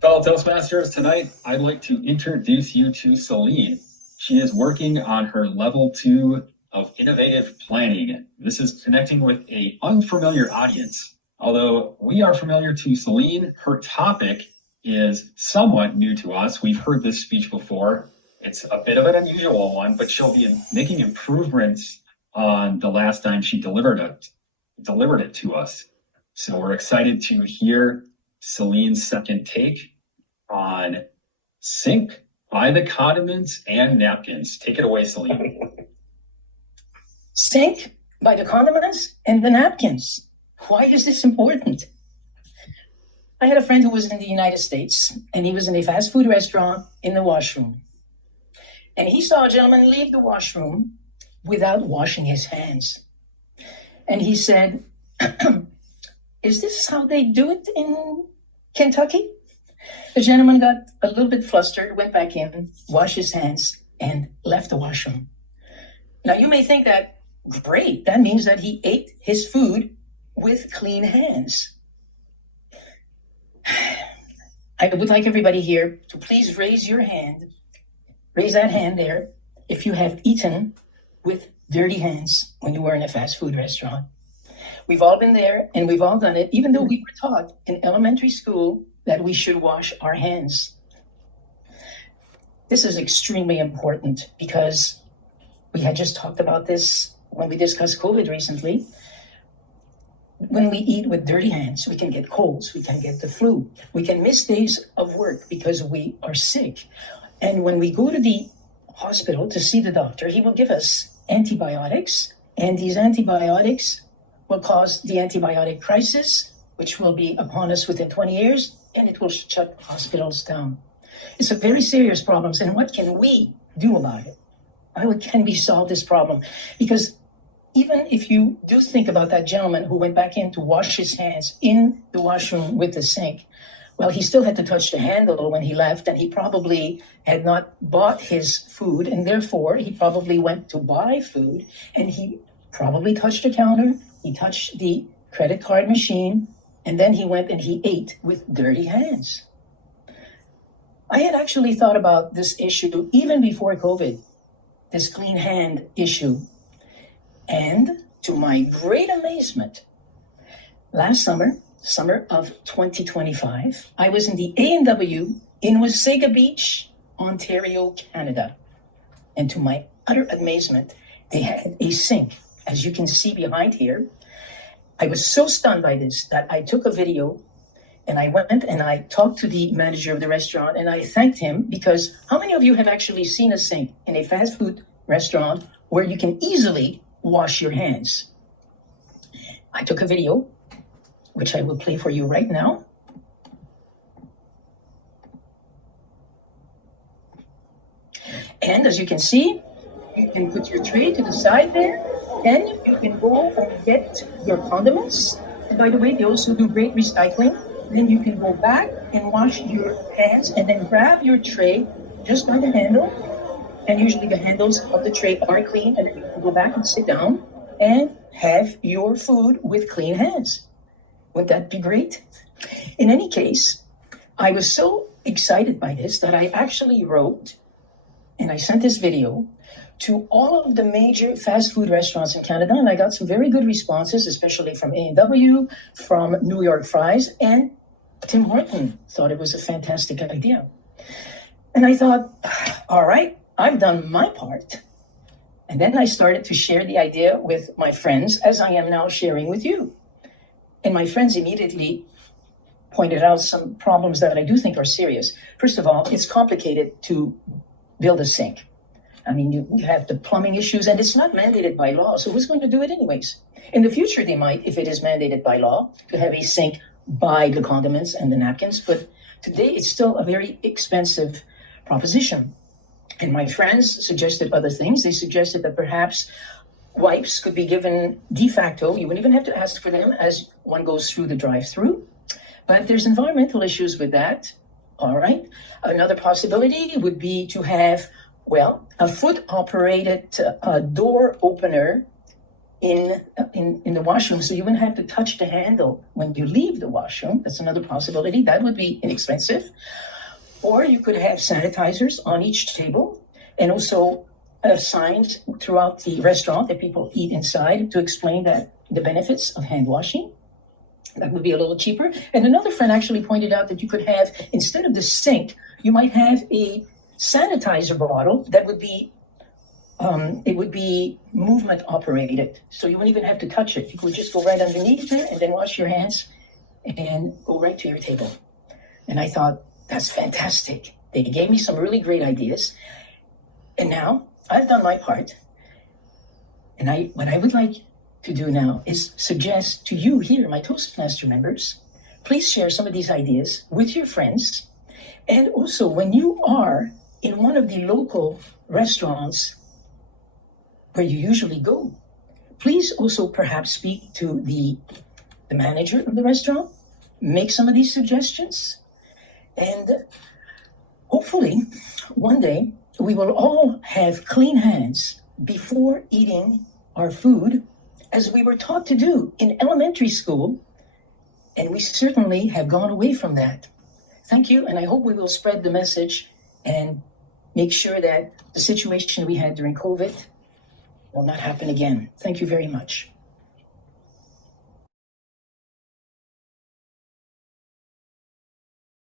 Fellow Toastmasters, tonight I'd like to introduce you to Celine. She is working on her level 2 of innovative planning. This is connecting with an unfamiliar audience. Although we are familiar to Celine, her topic is somewhat new to us. We've heard this speech before. It's a bit of an unusual one, but she'll be making improvements on the last time she delivered it to us. So we're excited to hear Celine's second take on sink by the condiments and napkins. Take it away, Celine. Sink by the condiments and the napkins. Why is this important? I had a friend who was in the United States, and he was in a fast food restaurant in the washroom. And he saw a gentleman leave the washroom without washing his hands. And he said, is this how they do it in Kentucky? The gentleman got a little bit flustered, went back in, washed his hands, and left the washroom. Now, you may think that, great, that means that he ate his food with clean hands. I would like everybody here to please raise that hand there, if you have eaten with dirty hands when you were in a fast food restaurant. We've all been there and we've all done it, even though we were taught in elementary school that we should wash our hands. This is extremely important because we had just talked about this when we discussed COVID recently. When we eat with dirty hands, we can get colds, we can get the flu, we can miss days of work because we are sick. And when we go to the hospital to see the doctor, he will give us antibiotics, and these antibiotics will cause the antibiotic crisis, which will be upon us within 20 years, and it will shut hospitals down. It's a very serious problem, and what can we do about it? How can we solve this problem? Because even if you do think about that gentleman who went back in to wash his hands in the washroom with the sink, well, he still had to touch the handle when he left, and he probably had not bought his food, and therefore he probably went to buy food, and he probably touched the counter, he touched the credit card machine, and then he went and he ate with dirty hands. I had actually thought about this issue even before COVID, this clean hand issue. And to my great amazement, last summer of 2025, I was in the A&W in Wasaga Beach, Ontario, Canada. And to my utter amazement, they had a sink, as you can see behind here. I was so stunned by this that I took a video and I went and I talked to the manager of the restaurant and I thanked him, because how many of you have actually seen a sink in a fast food restaurant where you can easily wash your hands? I took a video, which I will play for you right now. And as you can see, you can put your tray to the side there, and you can go and get your condiments. And by the way, they also do great recycling. Then you can go back and wash your hands and then grab your tray just by the handle. And usually the handles of the tray are clean, and then you can go back and sit down and have your food with clean hands. Would that be great? In any case, I was so excited by this that I actually wrote and I sent this video to all of the major fast food restaurants in Canada, and I got some very good responses, especially from A&W, from New York Fries, and Tim Horton thought it was a fantastic idea. And I thought, all right, I've done my part. And then I started to share the idea with my friends, as I am now sharing with you. And my friends immediately pointed out some problems that I do think are serious. First of all, it's complicated to build a sink. I mean, you have the plumbing issues, and it's not mandated by law, so who's going to do it anyways? In the future, they might, if it is mandated by law, to have a sink by the condiments and the napkins, but today it's still a very expensive proposition. And my friends suggested other things. They suggested that perhaps wipes could be given de facto. You wouldn't even have to ask for them as one goes through the drive-through. But there's environmental issues with that. All right. Another possibility would be to have, well, a foot-operated door opener in the washroom, so you wouldn't have to touch the handle when you leave the washroom. That's another possibility. That would be inexpensive. Or you could have sanitizers on each table, and also signs throughout the restaurant that people eat inside to explain that the benefits of hand washing. That would be a little cheaper. And another friend actually pointed out that you could have, instead of the sink, you might have a sanitizer bottle that would be it would be movement operated. So you wouldn't even have to touch it. You could just go right underneath there and then wash your hands and go right to your table. And I thought, that's fantastic. They gave me some really great ideas. And now I've done my part. And what I would like to do now is suggest to you here, my Toastmaster members, please share some of these ideas with your friends. And also, when you are in one of the local restaurants where you usually go, please also perhaps speak to the manager of the restaurant, make some of these suggestions, and hopefully one day we will all have clean hands before eating our food, as we were taught to do in elementary school, and we certainly have gone away from that. Thank you, and I hope we will spread the message and make sure that the situation we had during COVID will not happen again. Thank you very much.